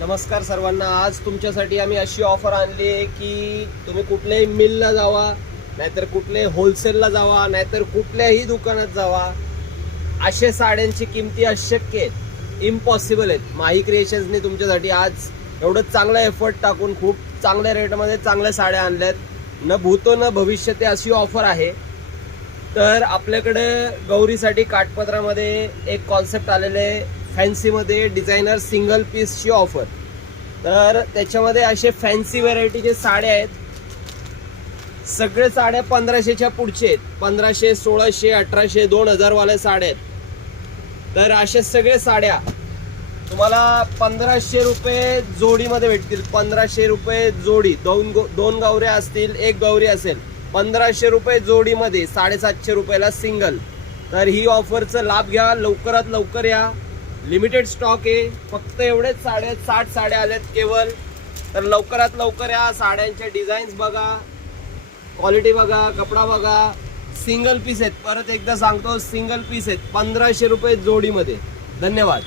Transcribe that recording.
नमस्कार सर्वांना. आज तुमच्यासाठी आम्ही अशी ऑफर आणली आहे की तुम्ही कुठल्याही मिलला जावा, नाहीतर कुठल्याही होलसेलला जावा, नाहीतर कुठल्याही दुकानात जावा, अशा साड्यांची किमती अशक्य आहेत, इम्पॉसिबल आहेत. माही क्रिएशन्सने तुमच्यासाठी आज एवढं चांगला एफर्ट टाकून खूप चांगल्या रेटमध्ये चांगल्या साड्या आणल्यात. न भूतो न भविष्य ते अशी ऑफर आहे. तर आपल्याकडे गौरीसाठी काठपदरामध्ये एक कॉन्सेप्ट आलेले आहे, फॅन्सीमध्ये डिझायनर सिंगल पीसची ऑफर. तर त्याच्यामध्ये असे फॅन्सी व्हरायटीचे साड्या आहेत. सगळे साड्या 1500च्या पुढचे आहेत. 1500, 1600, 1800, 2000 वाल्या साड्या आहेत. तर अशा सगळे साड्या तुम्हाला 1500 रुपये जोडीमध्ये भेटतील. 1500 रुपये जोडी. दोन गौऱ्या असतील, एक गौरी असेल, 1500 रुपये जोडीमध्ये, 750 रुपयाला सिंगल. तर ही ऑफरचा लाभ घ्या, लवकरात लवकर या. लिमिटेड स्टॉक आहे, फक्त एवढेच साड्या, 60 साड्या आल्यात केवळ. तर लवकरात लवकर या. साड्यांच्या डिझाईन्स बघा, क्वालिटी बघा, कपडा बघा. सिंगल पीस आहेत, परत एकदा सांगतो, सिंगल पीस आहेत, 1500 रुपये जोडीमध्ये. धन्यवाद.